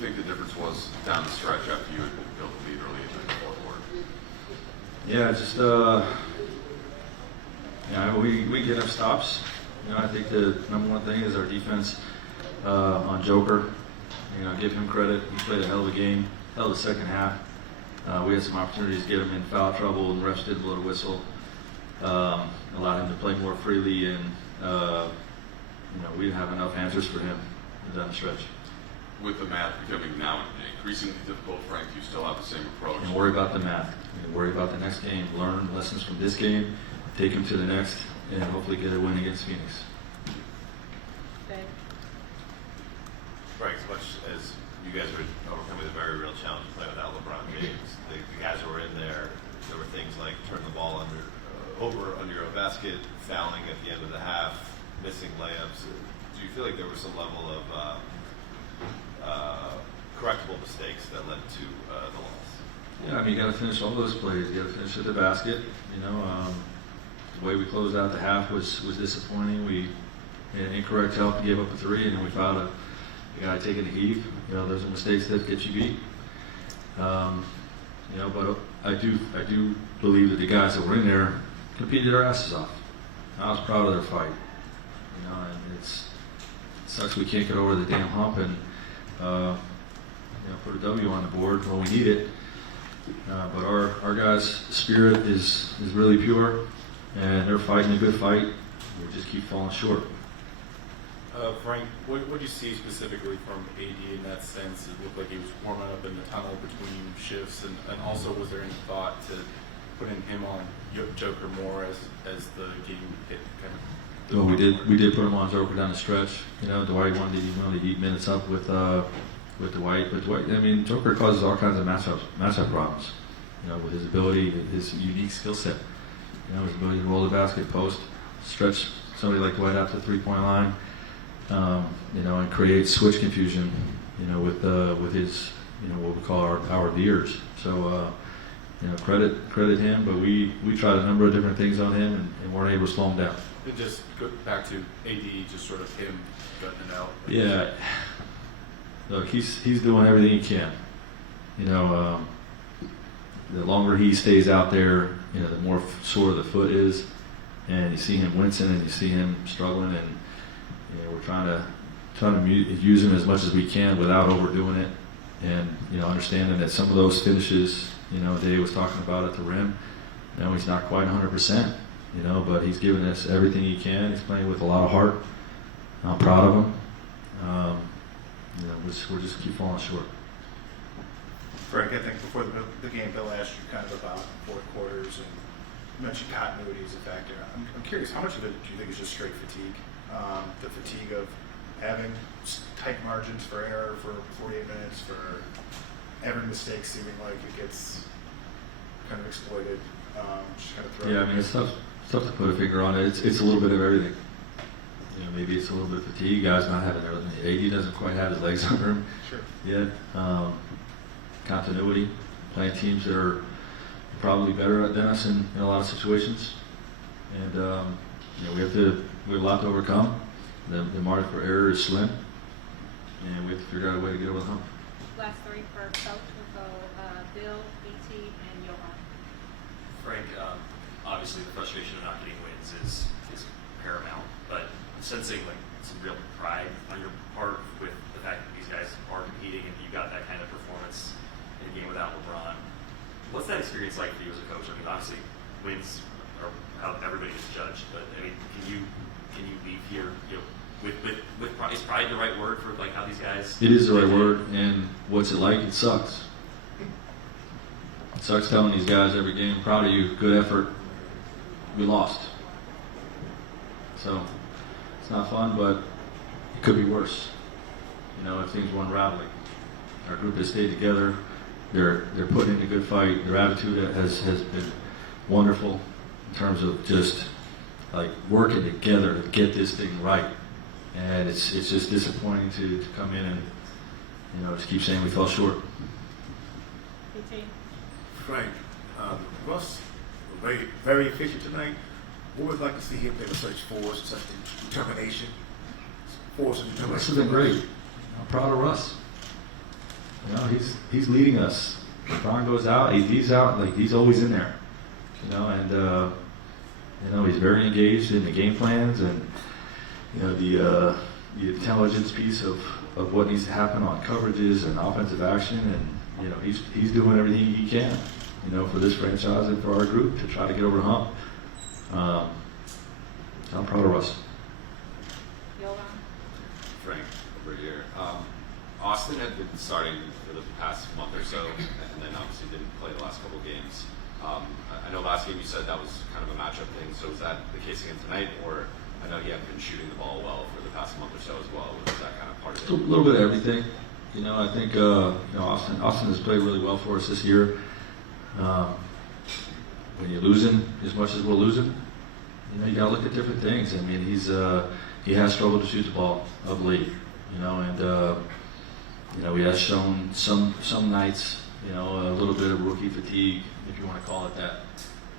you think the difference was down the stretch after you had built the lead early in the fourth quarter? Yeah, just we get our stops. I think the number one thing is our defense on Joker. Give him credit. He played a hell of a game, hell of a second half. We had some opportunities to get him in foul trouble, and refs did blow the whistle. Allowed him to play more freely, and we didn't have enough answers for him down the stretch. With the math becoming now increasingly difficult, Frank, you still have the same approach. And worry about the math. Worry about the next game. Learn lessons from this game. Take him to the next, and hopefully get a win against Phoenix. Frank, as much as you guys are overcoming the very real challenge of playing without LeBron James, the guys who were in there were things like turning the ball over under your own basket, fouling at the end of the half, missing layups. Do you feel like there was some level of correctable mistakes that led to the loss? Yeah, you got to finish all those plays. You got to finish at the basket. The way we closed out the half was disappointing. We had incorrect help and gave up a three, and then we fouled a guy taking a heave. Those are mistakes that get you beat. But I do believe that the guys that were in there competed their asses off. I was proud of their fight. And it sucks we can't get over the damn hump and put a W on the board when we need it. But our guys' spirit is really pure, and they're fighting a good fight. We just keep falling short. Frank, what did you see specifically from AD in that sense? It looked like he was warming up in the tunnel between shifts, and also was there any thought to putting him on Joker more as the game hit? Well, we did put him on Joker down the stretch. Dwight wanted to eat minutes up with Dwight, but Dwight, Joker causes all kinds of matchup problems. With his ability, his unique skill set. His ability to roll the basket, post, stretch somebody like Dwight out to the 3-point line. And create switch confusion, with his, what we call our veers. So, credit him, but we tried a number of different things on him and weren't able to slow him down. And just go back to AD, just sort of him gutting it out. Yeah. Look, he's doing everything he can. The longer he stays out there, the more sore the foot is, and you see him wincing and you see him struggling, and we're trying to use him as much as we can without overdoing it, and understanding that some of those finishes, Dave was talking about at the rim, he's not quite 100%, but he's giving us everything he can. He's playing with a lot of heart. I'm proud of him. We'll just keep falling short. Frank, I think before the game, Bill asked you kind of about fourth quarters, and you mentioned continuity as a factor. I'm curious, how much of it do you think is just straight fatigue? The fatigue of having tight margins for error for 48 minutes, for every mistake seeming like it gets kind of exploited. Just kind of throw. Yeah, it's tough to put a finger on it. It's a little bit of everything. Maybe it's a little bit of fatigue. Guys not having everything. AD doesn't quite have his legs under him yet. Continuity, playing teams that are probably better than us in a lot of situations, and we have a lot to overcome. The margin for error is slim, and we have to figure out a way to get over the hump. Last three for Coach will go Bill, BT, and Johan. Frank, obviously the frustration of not getting wins is paramount, but I'm sensing some real pride on your part with the fact that these guys are competing and you got that kind of performance in a game without LeBron. What's that experience like for you as a coach? Obviously wins are how everybody is judged, but can you leave here with pride? Is pride the right word for how these guys? It is the right word, and what's it like? It sucks. It sucks telling these guys every game, proud of you, good effort. We lost. So it's not fun, but it could be worse. If things were unraveling. Our group has stayed together. They're putting in a good fight. Their attitude has been wonderful in terms of just working together to get this thing right. And it's just disappointing to come in and just keep saying we fell short. BT. Frank, Russ, very, very efficient tonight. What would like to see him play with such force, such determination? Force and determination. Russ has been great. I'm proud of Russ. You know, he's leading us. LeBron goes out, AD's out, like he's always in there. You know, and you know, he's very engaged in the game plans and you know the intelligence piece of what needs to happen on coverages and offensive action, and you know he's doing everything he can, you know, for this franchise and for our group to try to get over the hump. I'm proud of us. Yolan? Frank, over here. Austin had been starting for the past month or so, and then obviously didn't play the last couple games. I know last game you said that was kind of a matchup thing, so is that the case again tonight, or I know he had been shooting the ball well for the past month or so as well. Was that kind of part of A it? little bit of everything. You know, I think you know Austin has played really well for us this year. When you're losing as much as we're losing, you know, you gotta look at different things. I mean, he has struggled to shoot the ball of late, you know, and you know, he has shown some nights, you know, a little bit of rookie fatigue, if you want to call it that.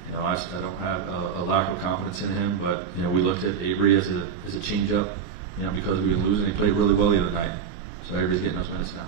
You know, I don't have a lack of confidence in him, but you know, we looked at Avery as a change-up, you know, because we were losing. He played really well the other night, so Avery's getting those minutes now.